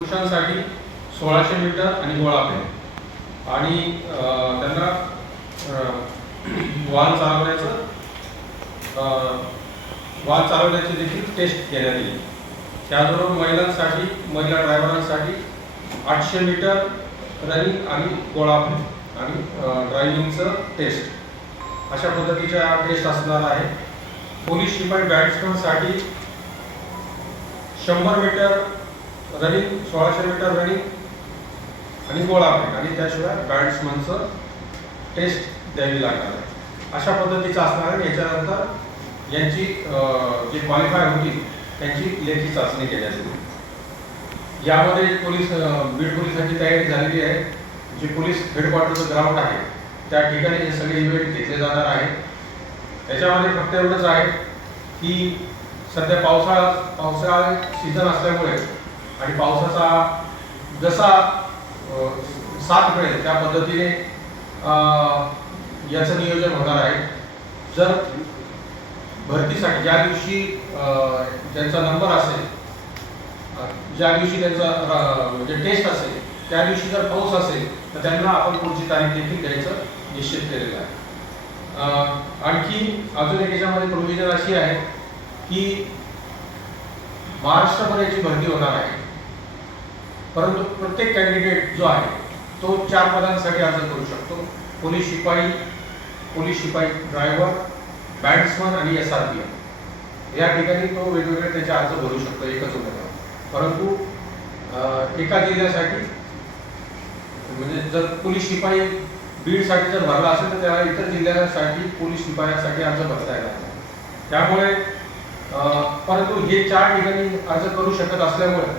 पुरुषांसाठी सोळाशे मीटर आणि गोळा फेक आणि त्यांना वाहन चालवण्याचं वाहन चालवण्याची देखील टेस्ट घेण्यात येईल. त्याचबरोबर महिलांसाठी महिला ड्रायव्हरांसाठी आठशे मीटर रनिंग आणि गोळा फेक आणि ड्रायव्हिंगचं टेस्ट अशा पद्धतीच्या टेस्ट असणार आहे. पोलीस शिपाई बॅट्समनसाठी शंभर मीटर रनिंग सोळाशे मीटर रनिंग आणि गोळा फेक आणि त्याशिवाय बॅट्समनचं टेस्ट द्यावी लागणार आहे अशा पद्धतीचं असणार आहे. याच्यानंतर यांची जे क्वालिफाय होती त्यांची लेखी चाचणी घेण्यात येईल. यामध्ये पोलीस बीड पोलिसांची तयारी झालेली आहे. जे पोलीस हेडक्वार्टरचं ग्राउंड आहे त्या ठिकाणी हे सगळे इव्हेंट घेतले जाणार आहेत त्याच्यामध्ये फक्त एवढंच आहे की सध्या पावसाळा पावसाळा सीझन असल्यामुळे आणि पावसाचा जसा साथ मिळेल त्या पद्धतीने अं, याचं नियोजन होणार आहे. जर भरतीसाठी ज्या दिवशी ज्यांचा नंबर असेल ज्या दिवशी त्यांचा म्हणजे टेस्ट असेल त्या दिवशी जर पाऊस असेल तर त्यांना आपण पुढची तारीख देखील द्यायचं निश्चित केलेलं आहे. अं, आणखी अजून एक याच्यामध्ये प्रोव्हिजन अशी आहे की महाराष्ट्रभर याची भरती होणार आहे. परंतु प्रत्येक कॅन्डिडेट जो आहे तो चार पदांसाठी अर्ज करू शकतो. पोलीस शिपाई पोलीस शिपाई ड्रायव्हर बॅट्समन आणि एस आर पी एफ या ठिकाणी तो वेगवेगळे त्याचे अर्ज भरू शकतो एकच उमेदवार. परंतु एका जिल्ह्यासाठी म्हणजे जर पोलीस शिपाई बीडसाठी जर भरला असेल तर त्याला इतर जिल्ह्यासाठी पोलीस शिपायासाठी अर्ज भरता येणार नाही. त्यामुळे परंतु हे चार ठिकाणी अर्ज करू शकत असल्यामुळे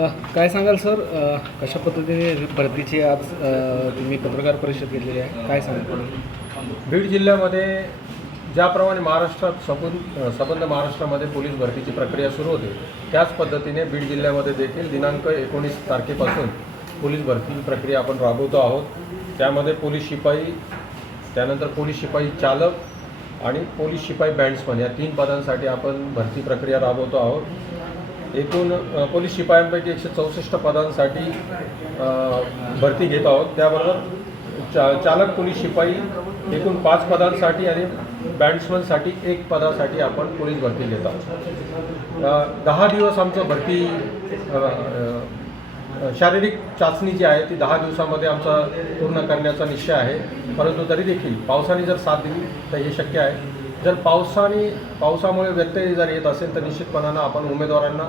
काय सांगाल सर? कशा पद्धतीने भरतीची आज तुम्ही पत्रकार परिषद घेतलेली आहे? काय सांगाल बीड जिल्ह्यामध्ये ज्याप्रमाणे महाराष्ट्रात सबंध सबंध महाराष्ट्रामध्ये पोलीस भरतीची प्रक्रिया सुरू होते त्याच पद्धतीने बीड जिल्ह्यामध्ये देखील दिनांक एकोणीस तारखेपासून पोलीस भरतीची प्रक्रिया आपण राबवतो आहोत. त्यामध्ये पोलीस शिपाई त्यानंतर पोलीस शिपाई चालक आणि पोलीस शिपाई बँड्समन या तीन पदांसाठी आपण भरती प्रक्रिया राबवतो आहोत. एकूण पोलीस शिपायांपैकी एकशे चौसष्ट पदांसाठी भरती घेत आहोत. त्याबरोबर चा चालक पोलीस शिपाई एकूण पाच पदांसाठी आणि बँड्समनसाठी एक पदासाठी आपण पोलीस भरती घेत आहोत. दहा दिवस आमचं भरती शारीरिक चाचणी जी आहे ती दहा दिवसामध्ये आमचा पूर्ण करण्याचा निश्चय आहे. परंतु तरी देखील पावसाने जर साथ दिली तर हे शक्य आहे. जर पावसाने पावसामुळे व्यत्यय जर येत असेल तर निश्चितपणानं आपण उमेदवारांना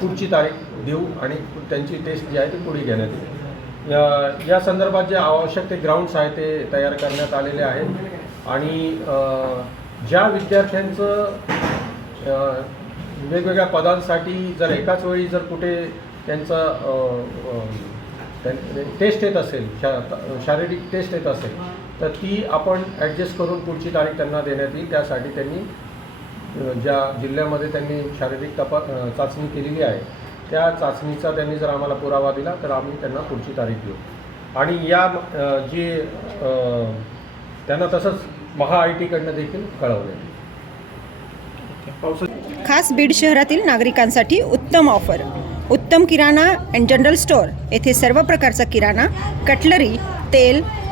पुढची तारीख देऊ आणि त्यांची टेस्ट जी आहे ती पुढे घेण्यात येईल. या या संदर्भात जे आवश्यक ते ग्राउंड्स आहेत ते तयार करण्यात आलेले आहेत. आणि ज्या विद्यार्थ्यांचं वेगवेगळ्या पदांसाठी जर एकाच वेळी जर कुठे त्यांचं टेस्ट येत असेल शा- शारीरिक टेस्ट येत असेल तर ती आपण ॲडजस्ट करून पुढची तारीख त्यांना देण्यात येईल. त्यासाठी त्यांनी ज्या जिल्ह्यामध्ये त्यांनी शारीरिक तपा चाचणी केलेली आहे त्या चाचणीचा त्यांनी जर आम्हाला पुरावा दिला तर आम्ही त्यांना पुढची तारीख देऊ. आणि या जी जे त्यांना तसंच महा आय टीकडनं देखील कळवलं. खास बीड शहरातील नागरिकांसाठी उत्तम ऑफर. उत्तम किराणा अँड जनरल स्टोअर येथे सर्व प्रकारचा किराणा कटलरी तेल